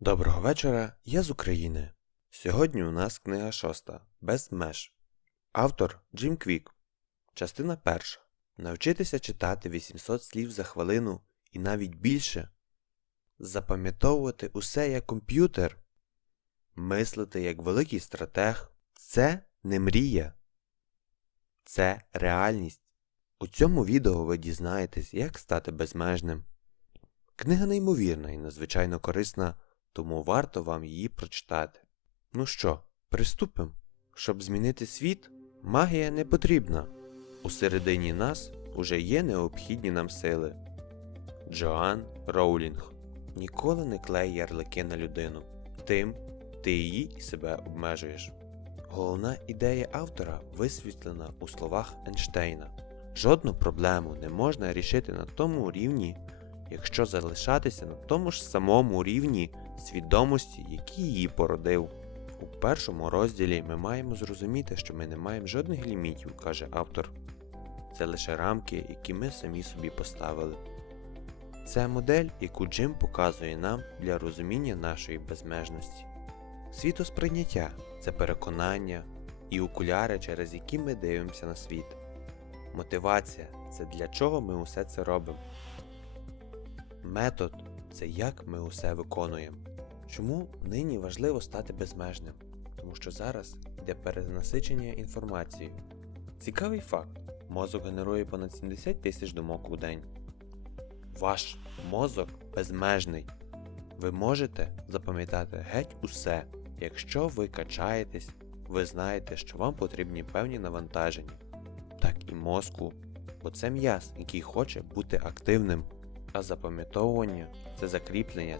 Доброго вечора, я з України. Сьогодні у нас книга шоста Без меж. Автор Джим Квік. Частина перша. Навчитися читати 800 слів за хвилину і навіть більше. Запам'ятовувати усе як комп'ютер. Мислити як великий стратег. Це не мрія. Це реальність. У цьому відео ви дізнаєтесь, як стати безмежним. Книга неймовірна і надзвичайно корисна, тому варто вам її прочитати. Ну що, приступимо? Щоб змінити світ, магія не потрібна. Усередині нас уже є необхідні нам сили. Джоан Роулінг. Ніколи не клей ярлики на людину. Тим ти її і себе обмежуєш. Головна ідея автора висвітлена у словах Ейнштейна. Жодну проблему не можна рішити на тому рівні, якщо залишатися на тому ж самому рівні свідомості, який її породив. У першому розділі ми маємо зрозуміти, що ми не маємо жодних лімітів, каже автор. Це лише рамки, які ми самі собі поставили. Це модель, яку Джим показує нам для розуміння нашої безмежності. Світосприйняття це переконання і окуляри, через які ми дивимося на світ. Мотивація це для чого ми усе це робимо. Метод це як ми усе виконуємо. Чому нині важливо стати безмежним? Тому що зараз йде перенасичення інформацією. Цікавий факт: мозок генерує понад 70 тисяч думок у день. Ваш мозок безмежний. Ви можете запам'ятати геть усе. Якщо ви качаєтесь, ви знаєте, що вам потрібні певні навантаження, так і мозку, бо це м'яз, який хоче бути активним, а запам'ятовування це закріплення,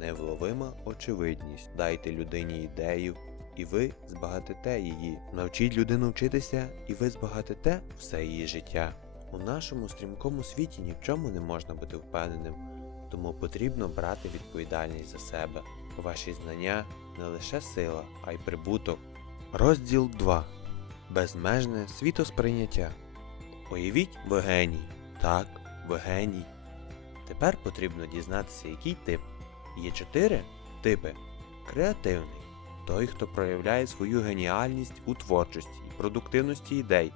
невловима очевидність. Дайте людині ідею, і ви збагатите її. Навчіть людину вчитися, і ви збагатите все її життя. У нашому стрімкому світі ні в чому не можна бути впевненим, тому потрібно брати відповідальність за себе. Ваші знання не лише сила, а й прибуток. Розділ 2. Безмежне світосприйняття. Уявіть, ви геній. Так, ви геній. Тепер потрібно дізнатися, який тип. Є чотири типи. Креативний той, хто проявляє свою геніальність у творчості і продуктивності ідей.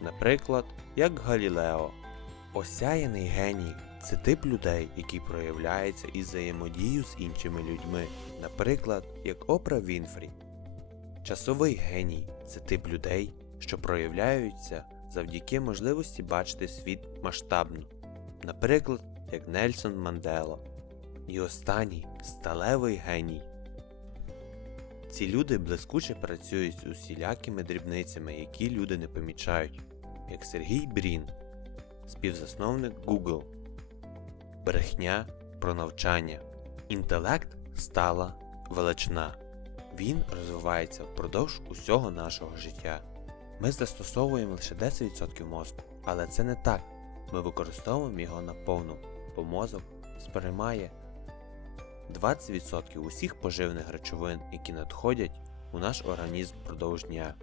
Наприклад, як Галілео. Осяяний геній це тип людей, який проявляється із взаємодією з іншими людьми, наприклад, як Опра Вінфрі. Часовий геній це тип людей, що проявляються завдяки можливості бачити світ масштабно, наприклад, як Нельсон Мандела. І останній сталевий геній. Ці люди блискуче працюють з усілякими дрібницями, які люди не помічають, як Сергій Брін, співзасновник Google. Брехня про навчання. Інтелект стала величина. Він розвивається впродовж усього нашого життя. Ми застосовуємо лише 10% мозку, але це не так. Ми використовуємо його наповну, бо мозок сприймає 20% усіх поживних речовин, які надходять у наш організм впродовж дня.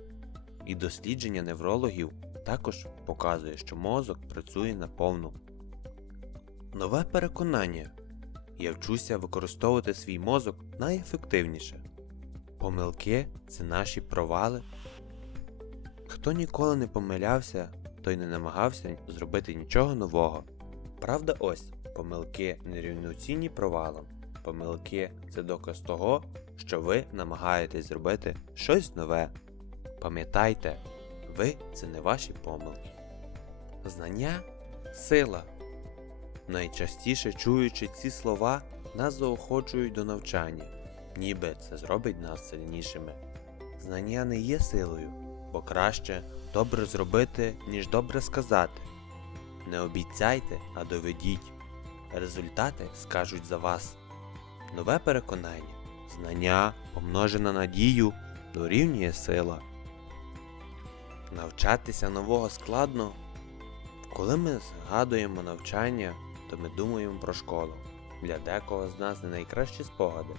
І дослідження неврологів також показує, що мозок працює наповну. Нове переконання. Я вчуся використовувати свій мозок найефективніше. Помилки це наші провали. Хто ніколи не помилявся, той не намагався зробити нічого нового. Правда, ось помилки нерівноцінні провалам. Помилки це доказ того, що ви намагаєтесь зробити щось нове. Пам'ятайте, ви це не ваші помилки. Знання сила. Найчастіше чуючи ці слова, нас заохочують до навчання, ніби це зробить нас сильнішими. Знання не є силою, бо краще добре зробити, ніж добре сказати. Не обіцяйте, а доведіть. Результати скажуть за вас. Нове переконання, знання, помножене на дію, дорівнює сила. Навчатися нового складно. Коли ми згадуємо навчання, то ми думаємо про школу. Для декого з нас не найкращі спогади.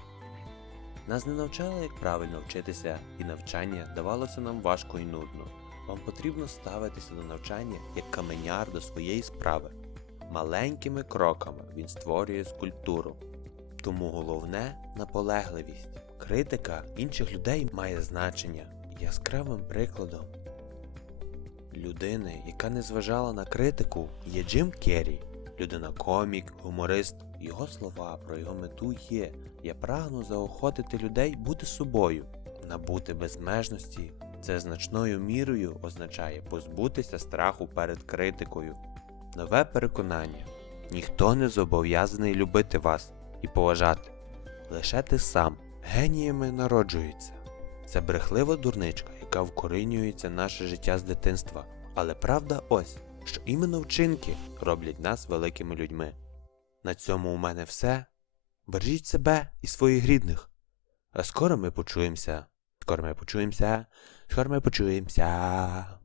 Нас не навчали, як правильно вчитися, і навчання давалося нам важко і нудно. Вам потрібно ставитися до навчання як каменяр до своєї справи. Маленькими кроками він створює скульптуру. Тому головне наполегливість. Критика інших людей має значення. Яскравим прикладом людини, яка не зважала на критику, є Джим Керрі. Людина комік, гуморист. Його слова про його мету є. Я прагну заохотити людей бути собою. Набути безмежності це значною мірою означає позбутися страху перед критикою. Нове переконання. Ніхто не зобов'язаний любити вас і поважати. Лише ти сам. Геніями народжуються. Це брехлива дурничка, яка вкорінюється наше життя з дитинства. Але правда ось, що іменно вчинки роблять нас великими людьми. На цьому у мене все. Бережіть себе і своїх рідних. А скоро ми почуємося. Скоро ми почуємося. Скоро ми почуємося.